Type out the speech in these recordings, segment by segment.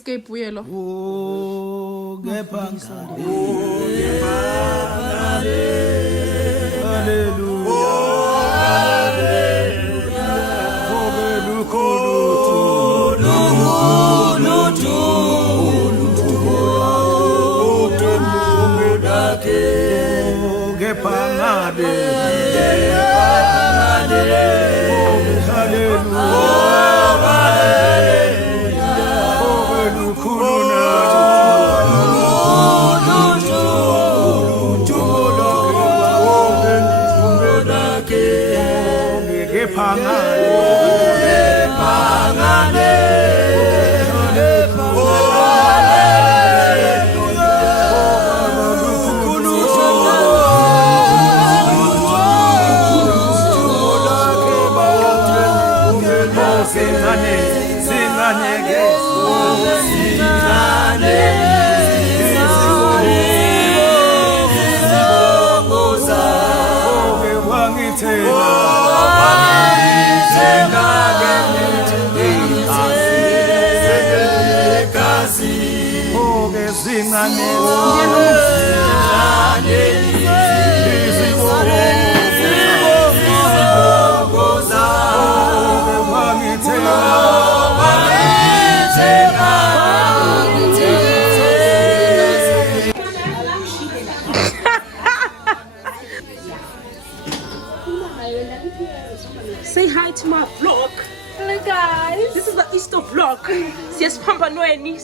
Escape Yellow. Say hi to my vlog. Hello guys. This is the Easter vlog. Sis Pamba Noeni.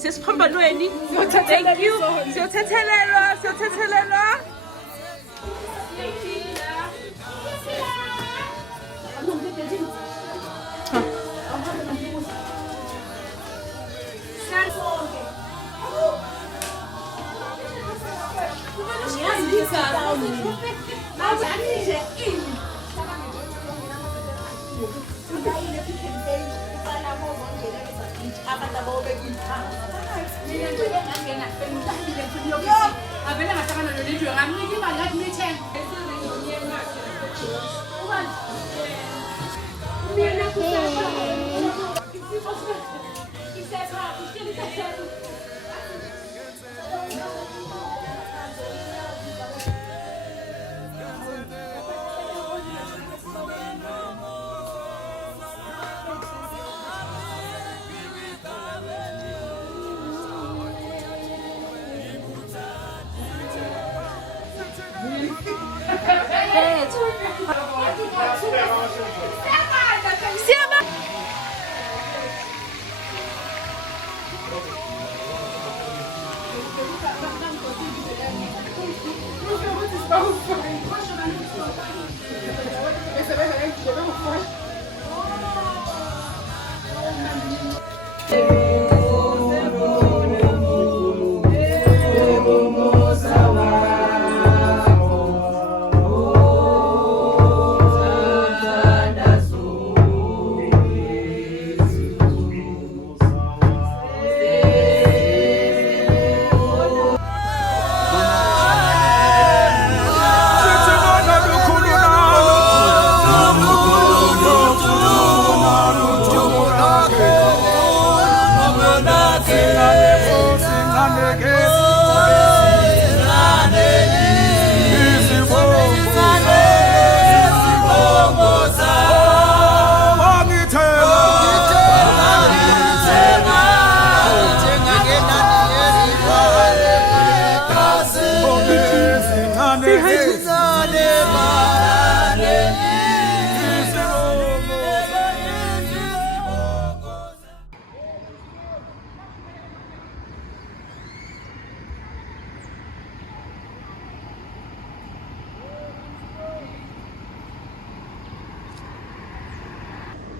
Thank you.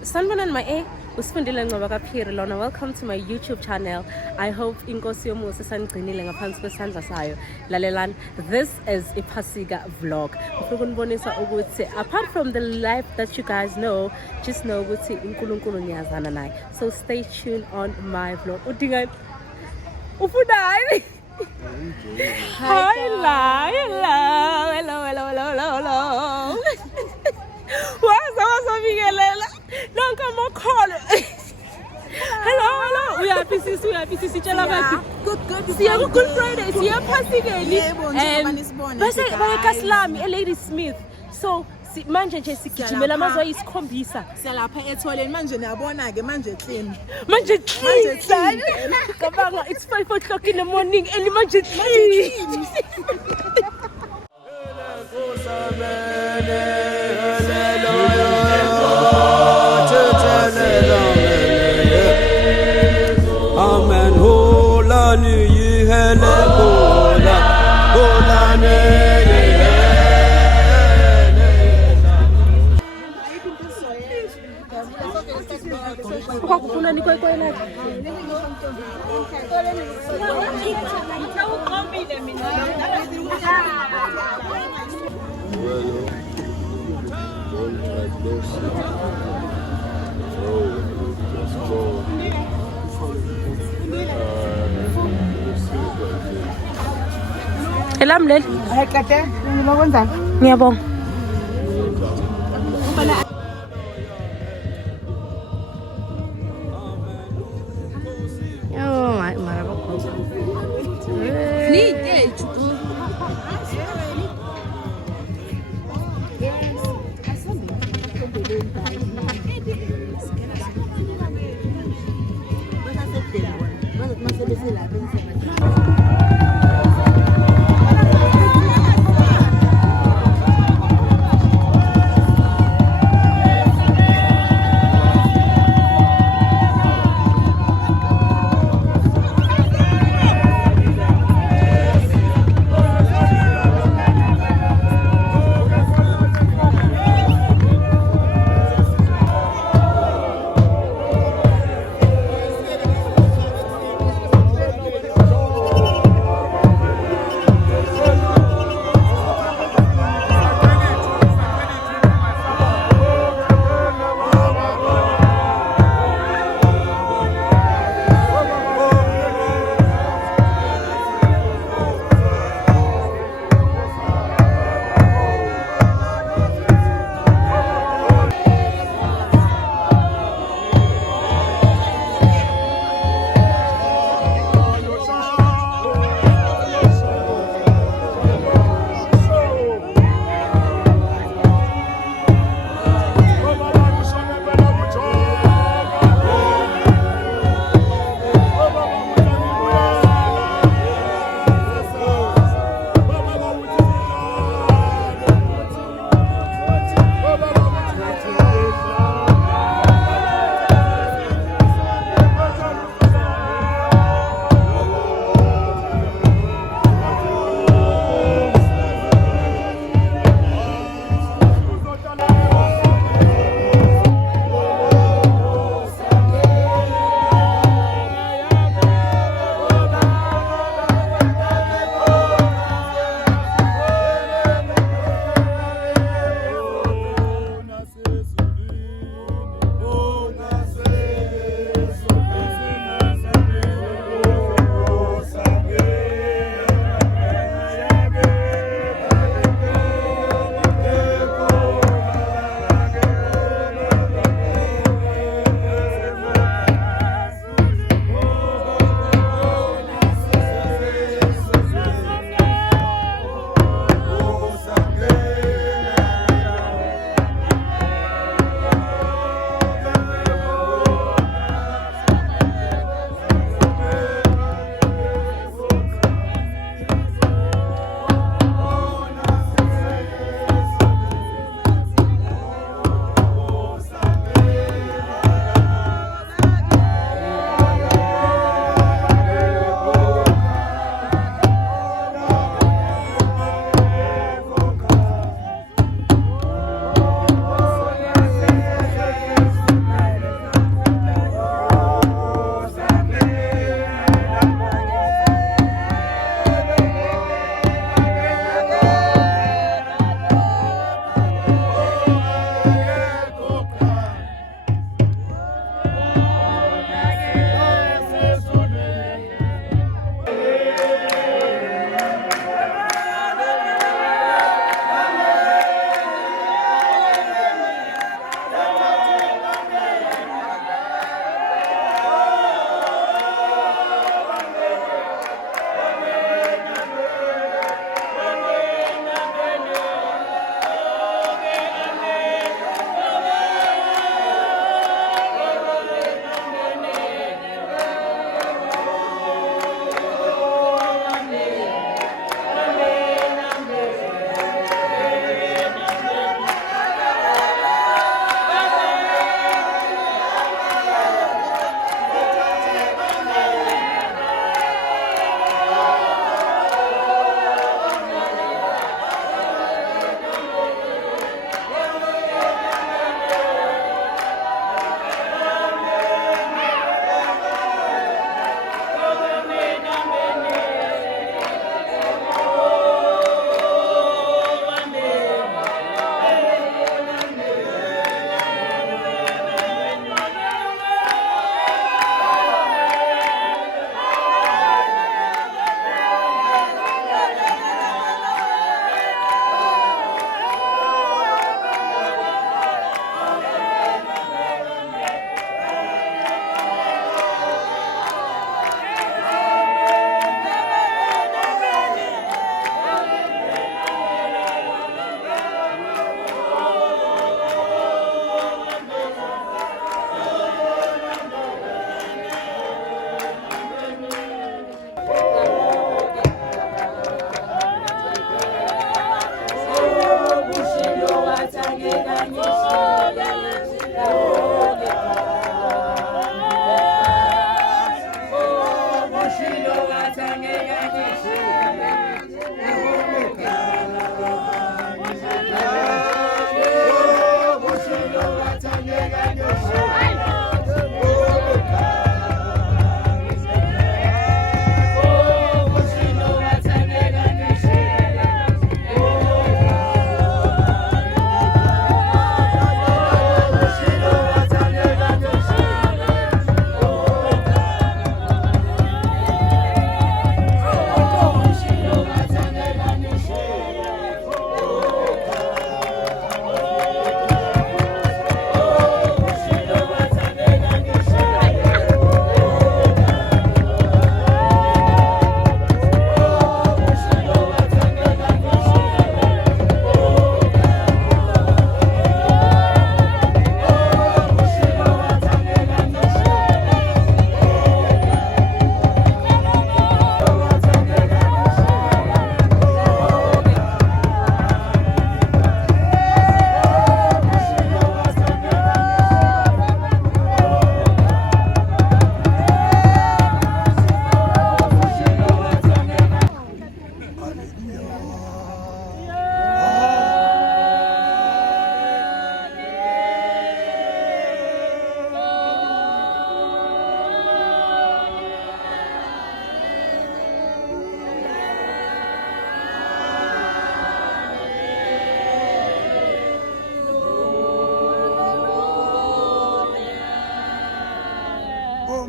Sanibonani my usifundile ngcoba kaphiri lona. Welcome to my YouTube channel. I hope inkosi yomusa sanigcinile ngaphansi kwesandla sayo. Lalelani, this is a Pasika vlog. Ngifuna ukunibonisa ukuthi apart from the life that you guys know, just know ukuthi uNkulunkulu niyazana naye. So stay tuned on my vlog. Udingani? Ufundani? Hi, hello. What's up, Miguelela? Don't come on, call it. Hello. We are PCC. Chala bathi. Good. Siya ku Good Friday. Siya phasikeni. And bese bayakaslami eLadysmith. So manje nje sigijimela amazwe ayisikhombisa. Salapha etholeni manje niyabona ke manje clean. Manje clean. Kabanga it's 5 o'clock in the morning and manje clean. Amen. Hola ni hele hola ni. Kuna ni kwa ina. Elamleli. Hayi kade ngibona Ngiyabonga.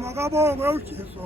Makabongwe uJesu.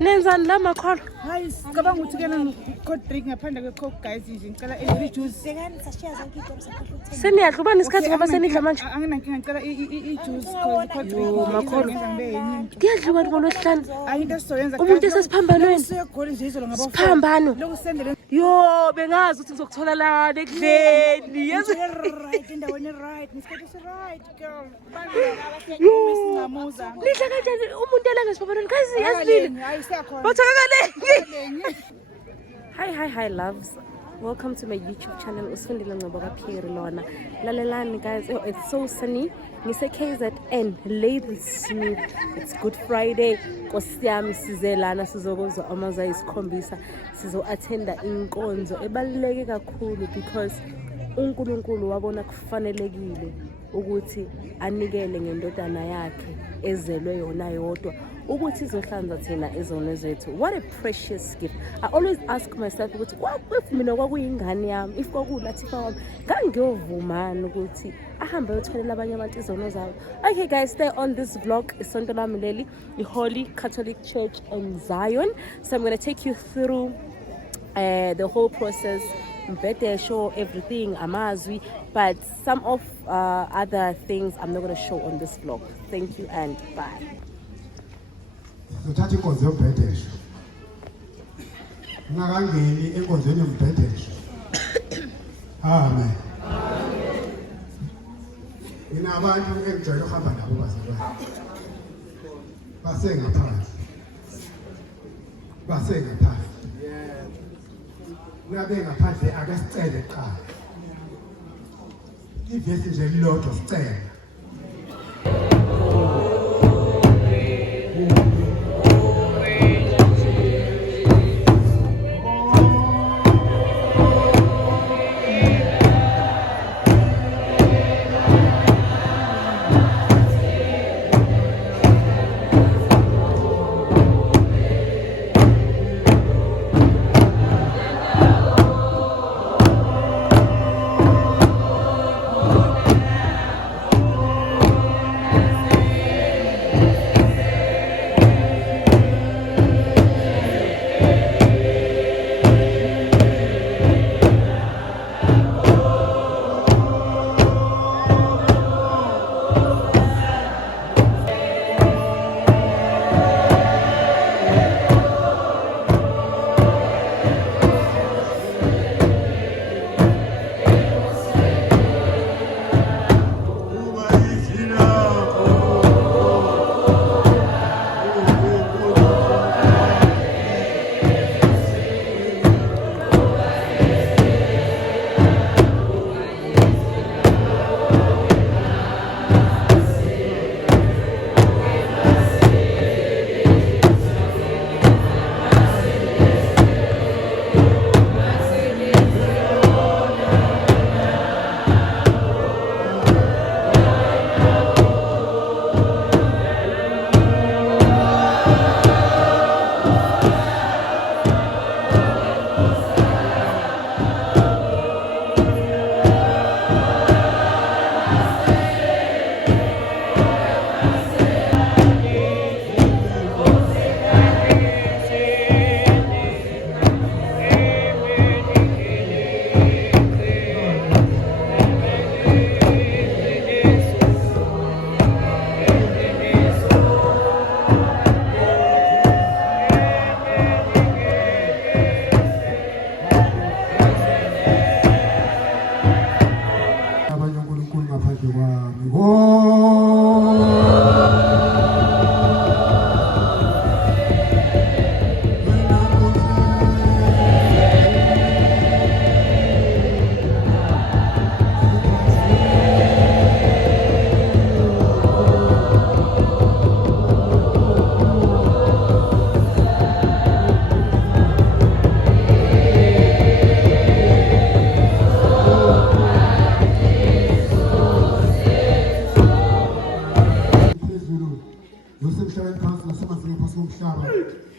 Nenzani la makholo? Hayi, cabanga ukuthi kena cold drink ngaphandle kwe coke guys nje ngicela i-juice. Seniyadla ubani isikhathi ngoba senidla manje? Anginankinga ngicela i-juice cause cold drink. Makholo. Kuyadliwa Kuyadliwa ngolwesihlanu. Hayi into esizoyenza. Umuntu esesiphambanweni. Siyagula nje izolo ngabo. Siphambano. Lokusendele Yo, bengazi ukuthi ngizokuthola la ekudleni. Yazi right endaweni right. Nisikhathi right girl. yo. Singamuza. Nidla kanjani umuntu elanga siphambanweni? Kazi yasilile. Hayi siyakhona. Bathakakaleni. Hi loves. Welcome to my YouTube channel. Usifundile ngoba kaPhiri lona. Lalelani guys. Oh, it's so sunny. Ngise KZN Ladysmith. It's Good Friday. Nkosiyami size lana sizokuzwa amaza isikhombisa. Sizo attenda inkonzo ebaluleke kakhulu because uNkulunkulu wabona kufanelekile ukuthi anikele ngendodana yakhe ezelwe yona yodwa ukuthi izohlanza thina izono zethu. What a precious gift. I always ask myself ukuthi if mina kwakuyingane yami, if kwakulaThixo wami, ngangiyovumana ukuthi ahambe ayotholela abanye abantu izono zabo. Okay guys, stay on this vlog. Isonto lami leli, the Holy Catholic Church in Zion. So I'm going to take you through the whole process. Show everything, amazwi, but some of other things I'm not going to show on this vlog. Thank you and bye. Uthatha inkonzo yombhedesho. Ungakangeni enkonzweni yombhedesho. Amen. Mina abantu engijwayele ukuhamba nabo bazalwane. Basengaphansi. Ngabe ngaphandle ake sicele qala. Ivesi nje lilodwa sicela.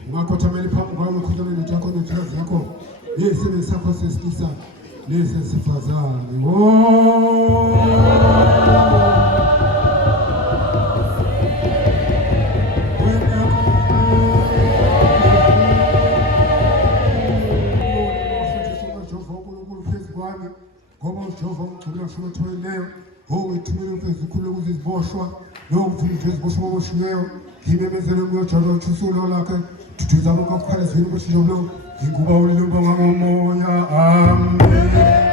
Ungakhothamela phambi kwami ukhulumele nejakho nethazi yakho nesebe sakho sesilisa nesesifazane. Oh abasha abathoyileyo ngithumele uphezulu ukuze iziboshwa mfundisi weziboshwa aboshiweyo ngimemezele nguyojolo uthusula lakhe thuthuza abakukhala izivini boshijolo inguba ulilumba ngomoya amen.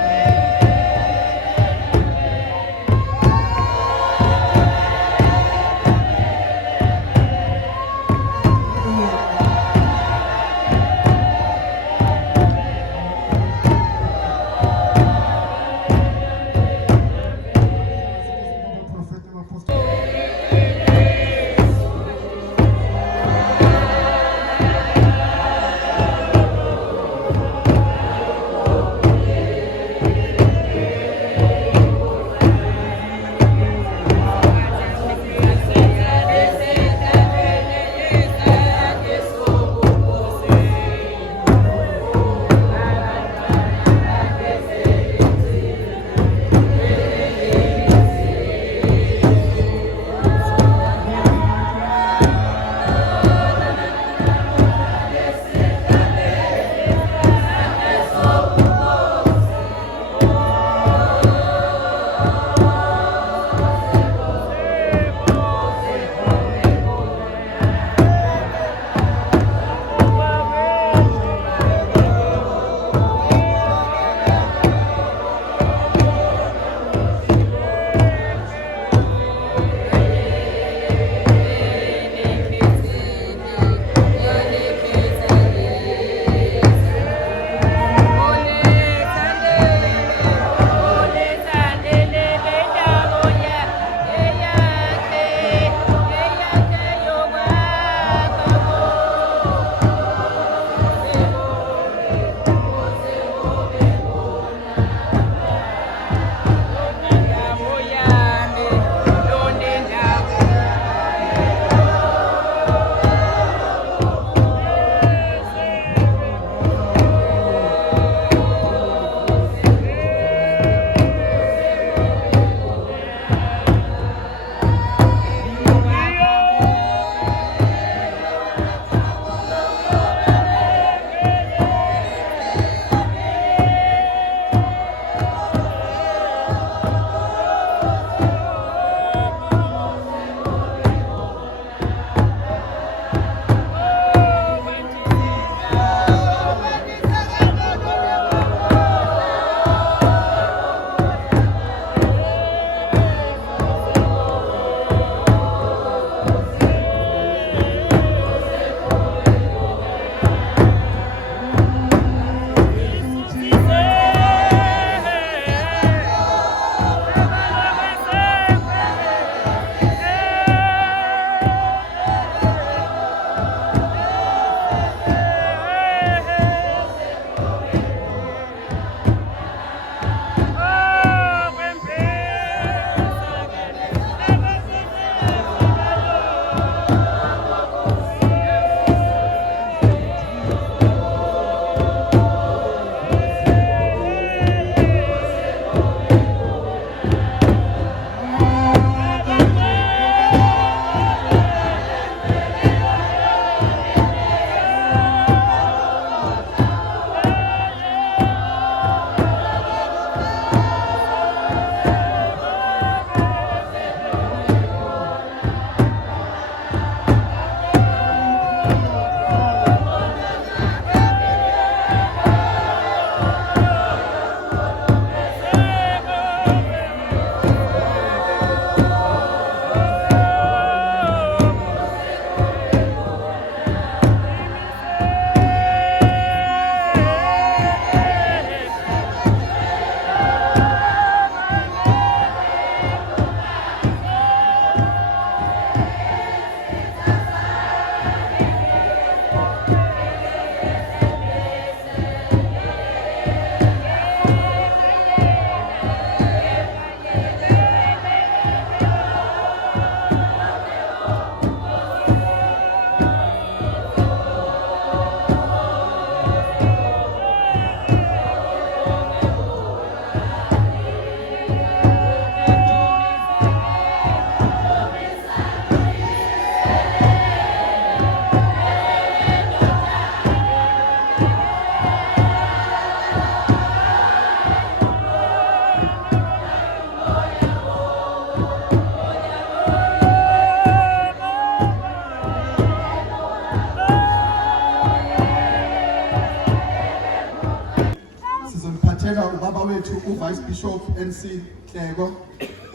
wethu uVice Bishop NC Hleko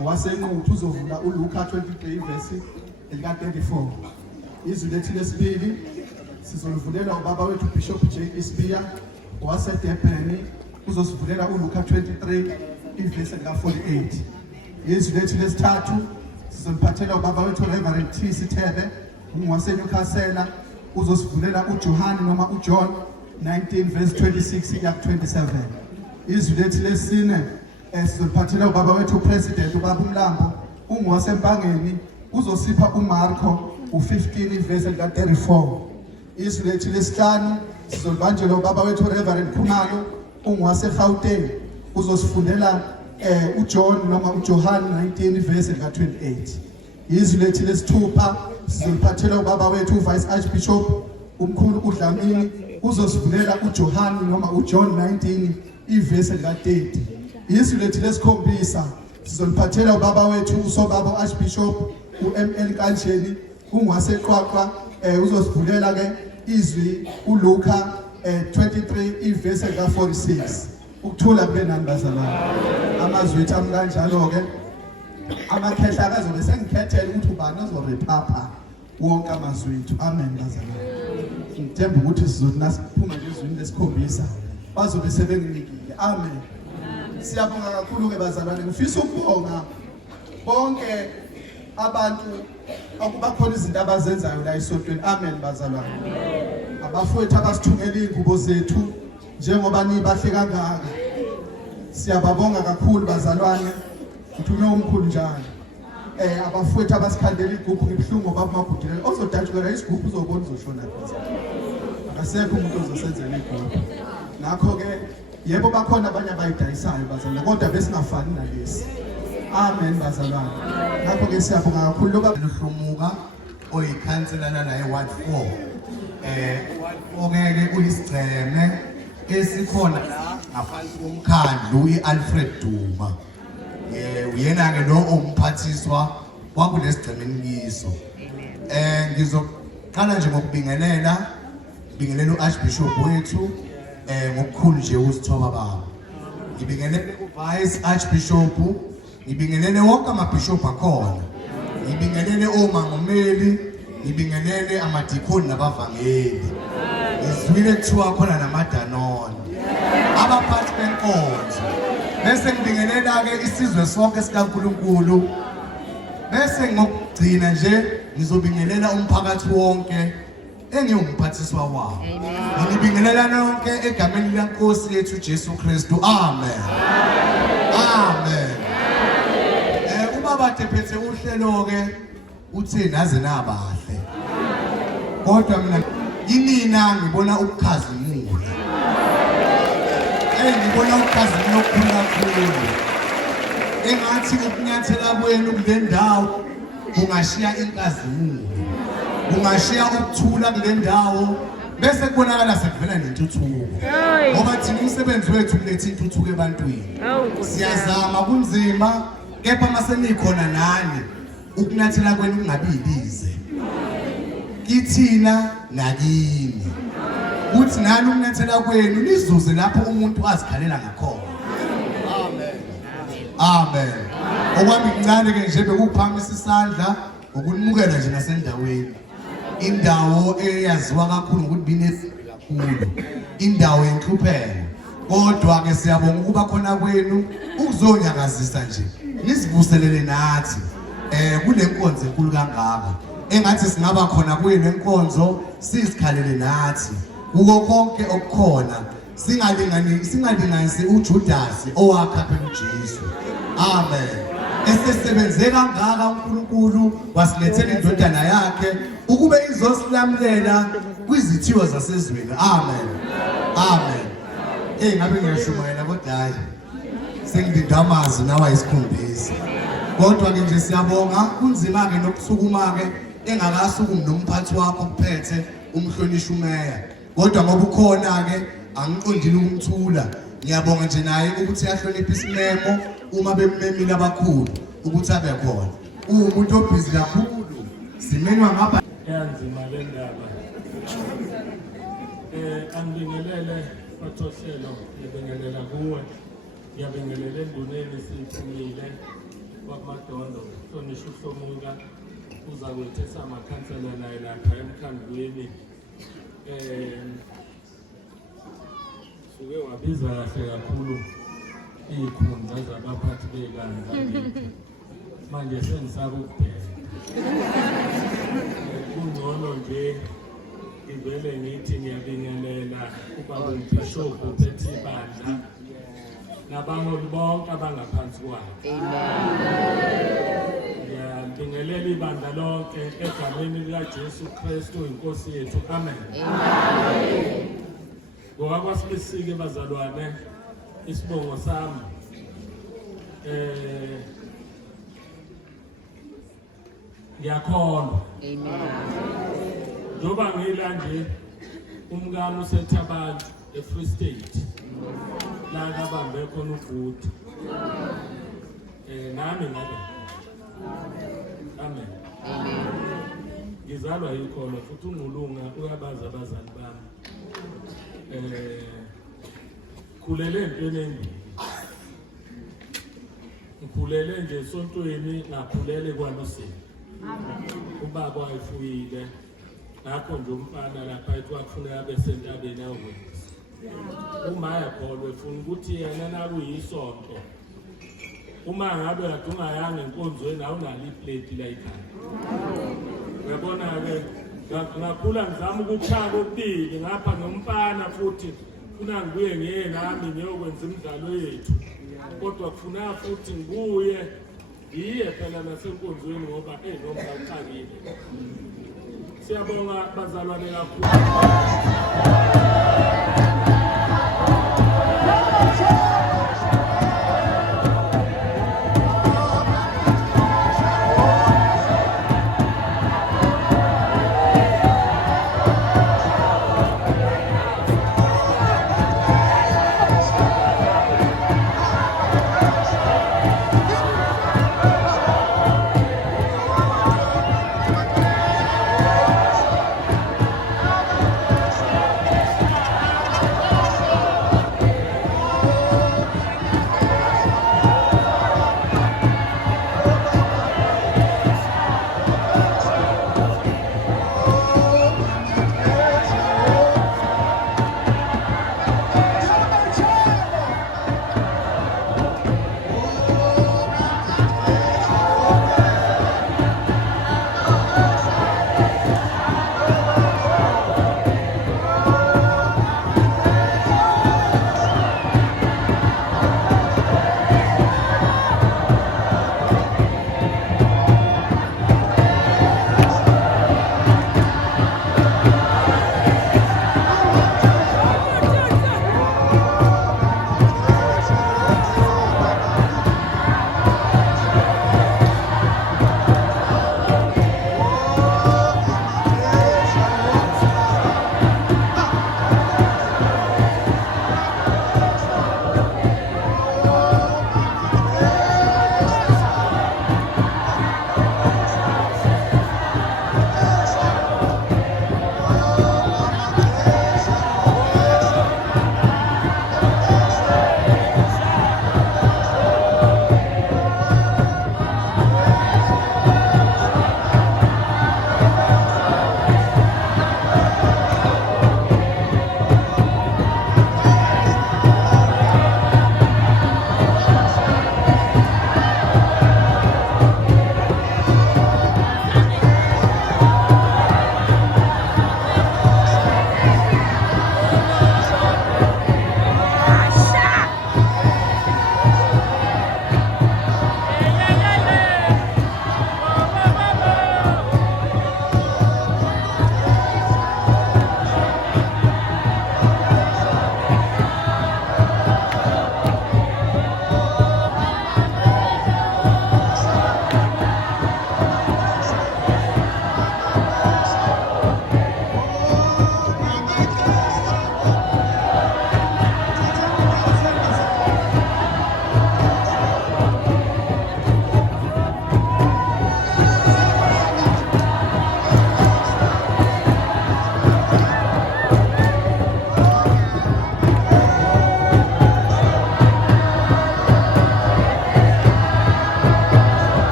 owasenquthu uzovula uLuka 23 verse elika 34. Izwi lethu lesibili sizolivulela ubaba wethu Bishop J Isbiya owaseDurban uzosivulela uLuka 23 iverse elika 48. Izwi lethu lesithathu sizomphathela ubaba wethu Reverend T Sithebe ungowaseNewcastle uzosivulela uJohn noma uJohn 19 verse 26 ya 27. Izwi lethu lesine sizophathela ubaba wethu President ubaba uMlambo ungowasempangeni uzosipha uMarko u15 verse lika 34. Izwi lethu lesihlanu sizolibanjela ubaba wethu Reverend Khumalo ungowaseGauteng uzosifundela uJohn noma uJohn 19 verse lika 28. Izwi lethu lesithupha sizoliphathela ubaba wethu uVice Archbishop umkhulu uDlamini uzosivulela uJohn noma uJohn 19 iverse lika 30. Izwi lethu lesikhombisa sizoliphathela ubaba wethu usobaba Archbishop uML Kanjeni ungwaseQwaqwa uzosivulela ke izwi uLuka 23 iverse lika 46. Ukuthula kube nani bazalwane. Amazwi ethu amkanjalo ke amakhehla akazobe sengikhethela ukuthi ubani ozorephapha wonke amazwi ethu. Amen bazalwane. Ngithemba ukuthi sizothi nasiphuma ezwini lesikhombisa bazobe sebenginikile. Amen. Siyabonga kakhulu ke bazalwane. Ngifisa ukubonga bonke abantu akuba khona izinto abazenzayo la esontweni. Amen bazalwane. Abafowethu abasithungela ingubo zethu njengoba nibahle kangaka. Siyababonga kakhulu bazalwane. Uthume umkhulu njalo. Abafowethu abasikhandela igubhu ngibhlungu baba mabhudile. Ozodatshukela isigubhu uzobona uzoshona phansi. Akasekho umuntu ozosenzela igubhu. Ngakho ke yebo bakhona abanye abayidayisayo bazalwane kodwa besingafani nalesi. Amen bazalwane. Ngakho ke siyabonga kakhulu loba Luhlumuka oyikhansela la eWard 4. Okeke uyisigceme esikhona la ngaphansi komkhandlu iAlfred Duma. Uyena ke lo umphathiswa wakulesigcemeni kiso. Ngizoqala nje ngokubingelela uArchbishop wethu ngokukhulu nje usithoba baba. Ngibingelele uVice Archbishop, ngibingelele wonke amabishop akhona. Ngibingelele omangomeli, ngibingelele amadikoni nabavangeli. Ngizwile kuthiwa khona namadanoni. Abaphathi benkonzo. Bese ngibingelela ke isizwe sonke sikaNkulunkulu. Bese ngokugcina nje ngizobingelela umphakathi wonke engiwumphathiswa wawo. Ngibingelela nonke egameni leNkosi yethu Jesu Kristu. Amen. Amen. Ubaba Tephethe uhlelo ke uthi naze nabahle. Kodwa mina ngibona ukukhazimula. Ngibona ukukhazimula okukhulu kakhulu. Engathi ukunyathela kwenu kule ndawo kungashiya inkazimulo. Kungashiya ukuthula kule ndawo bese kubonakala sekuvela nentuthuko. Ngoba thina umsebenzi wethu kuletha intuthuko ebantwini. Siyazama kunzima kepha mase nikhona nani ukunyathela kwenu kungabilize. Kithina nakini. Uthi nani ukunyathela kwenu nizuze lapho umuntu azikhalela ngakhona. Amen. Amen. Okwami kuncane ke nje bekuphamisa isandla ukunimukela nje nasendaweni. Indawo eyaziwa kakhulu ukuthi binesibi kakhulu. Indawo yenhlupheko. Kodwa ke siyabonga ukuba khona kwenu ukuzonyakazisa nje. Nisivuselele nathi kule nkonzo enkulu kangaka. Engathi singaba khona kwenu enkonzo sisikhalele nathi. Kuko konke okukhona singalinganisi uJudas owakha phela uJesu. Amen. Esesebenze kangaka uNkulunkulu wasilethela indodana yakhe ukube izosilamulela kwizithiyo zasezweni. Amen. Amen. Ngabe ngiyashumayela kodwa hayi sengidinda amazwi nawa isikhombisa. Kodwa ke nje siyabonga kunzima ke nokusukuma ke engakasukumi nomphathi wakho kuphethe umhlonishwa umeya. Kodwa ngoba ukhona ke angiqondile ukumthula. Ngiyabonga nje naye ukuthi ahloniphe isimemo uma bemmemile abakhulu ukuthi abe khona. Umuntu obhizi kakhulu simenwa ngapha yanzima le ndaba. Angibingelele othohlelo ngibingelela kuwe ngiyabingelela enduneni siyiphumile kwamadondo hlonishwa uhlomuka uza kwethesa amakhansela naye lapha emkhandlweni suke wabiza kahle kakhulu izikhundla zabaphathi bekanza manje sengisaba ukubheka kungcono nje ngivele ngithi ngiyabingelela ubaba umbhishobhu ophethe ibandla nabaholi bonke abangaphansi kwakhe. Ngiyabingelela ibandla lonke egameni likaJesu Kristu inkosi yethu. Amen. Ngoba kwasibisike bazalwane isibongo sami ngiyakholwa. Njoba ngila nje umkami usethe abantu eFree State la kabambe khona ubhuti nami ngabe. Amen. Ngizalwa yikhona futhi ungulunga uyabaza abazali bami. Khulele entweni embi. Ngikhulele nje esontweni ngakhulele kwaNosini. Ubaba wayefuyile ngakho nje umfana lapha ethi wakufuneka abe sentabeni ayokwenza. Umaya Paul wefuna ukuthi yena nakuyisonto uma ngabe kade ungayanga enkonzweni awunalo iplate la ekhaya. Uyabona ke ngakhula ngizama ukuchaka okubili ngapha nomfana futhi funa ngibuye ngiye nami ngiyokwenza imidlalo yethu kodwa kufuna futhi ngibuye yiye phela nasenkonzweni ngoba noma uxakile. Siyabonga bazalwane kakhulu.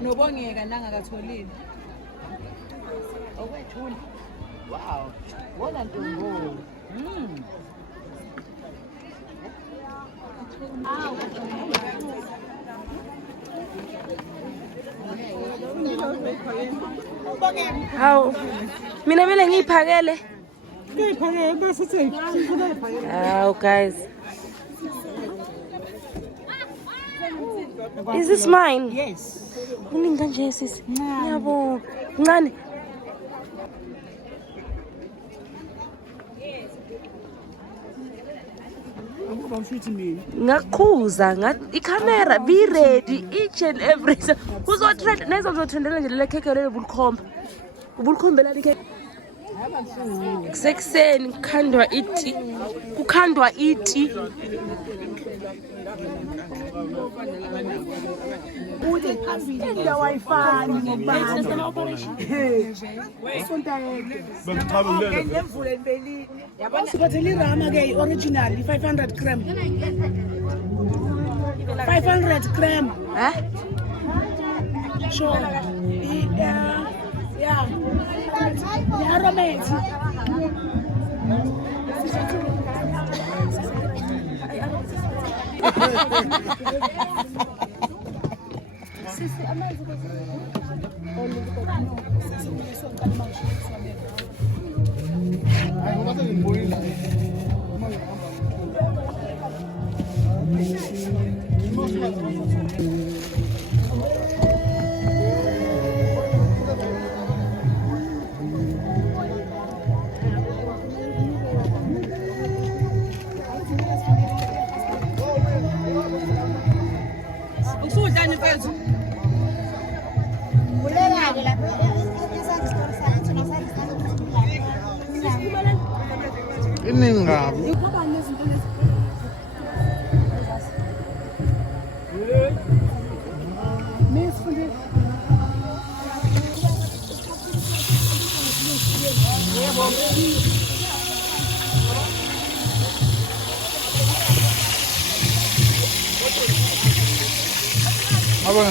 Nobongeka nangakatholile. Okwethula. Wow. Wona ntombo. Hawu. Mina vele ngiyiphakele. Oh, guys. Is this mine? Yes. Uninganje sisi. Yabo. Ncane. Ngakhuza ngathi icamera be ready each and every kuzotrend nezo kuzotrendela nje le cake lelo bulikhomba. Ubulkhombela le cake. Kusekuseni kukhandwa iti original 500 gram 500 gram sure yeah aromatic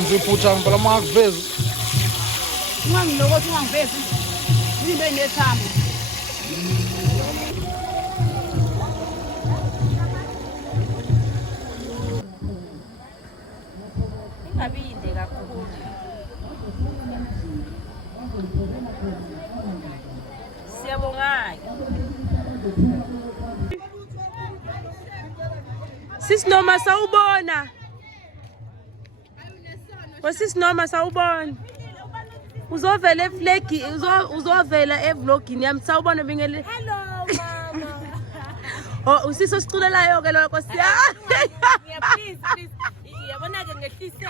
Nje iphutha ngempela mangakuvezi. Ungangilokothi ungangivezi. Into enethambo. ingabinde kakhulu. Siyabonga. Sisinoma sawubona. Sisisinoma sawubona. Uzovela eflegi, uzovela evlogini yami sawubona bingele. Hello mama. Oh, usiso siculelayo ke lokho siya. Please. Yabona ke ngehlise.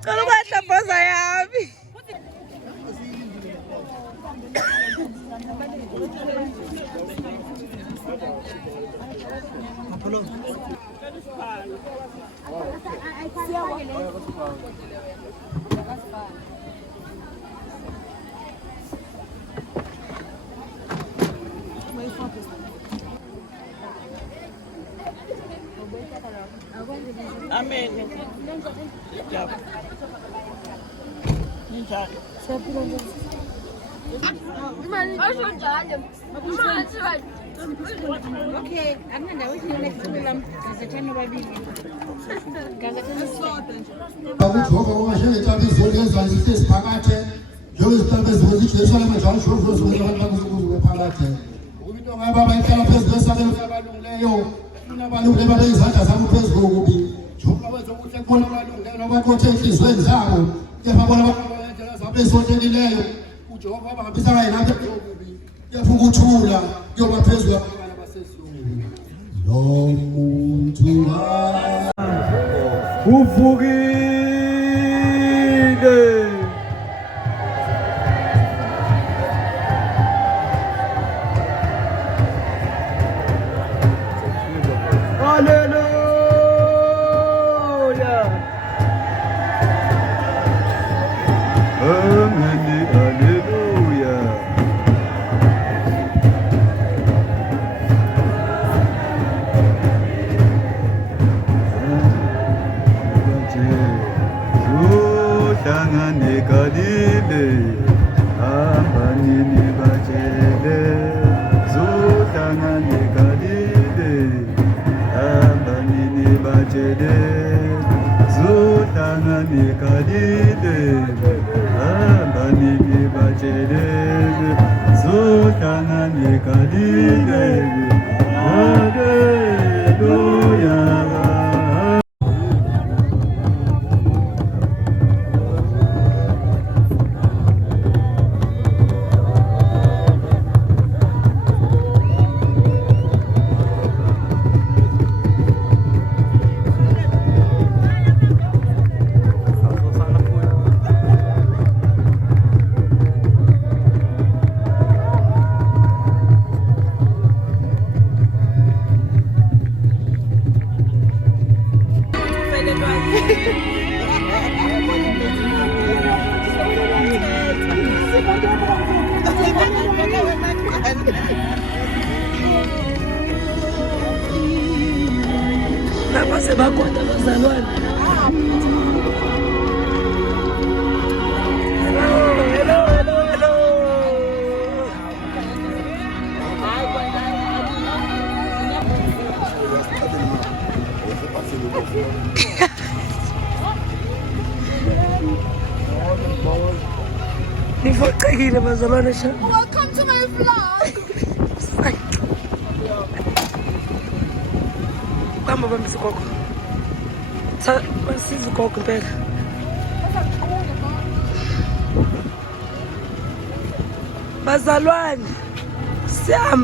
Cela ukwehla bhoza yami. Amen. Okay, angindawo ekuhlala gazethe babili. Bakujova kwamashengeta bizoleza isithe siphakathe. Njengezihlalo ezizozijerusalema njalo shofo abantu bakuzukuzuke phakathe. Into ngaba bayihlala phezu kwesabelo sabalungileyo. Abalungile babe izandla zabo phezu kokubi. Njengoba bezokuhle kubona abalungile abaqothe enhlizweni zabo. Kepha bona bayendlela zabo ezisontelileyo. uJehova abahambisa kaye lapha kokubi. Kepha ukuthula kuyoba phezu kwabantwana basezulwini. Lo muntu uvukile. Hallelujah. Amen. Hallelujah. nekalile hambanini batshele zohlanga nekalile hambanini batshele zohlanga nekalile hambanini batshele zohlanga nekalile haleluya. Lapha sebakhona abazalwane. Hello. Nifocekile bazalwane sha. Welcome to my vlog. Bamba isikoko. Basiza ugogo impela. Bazalwane. Siyam.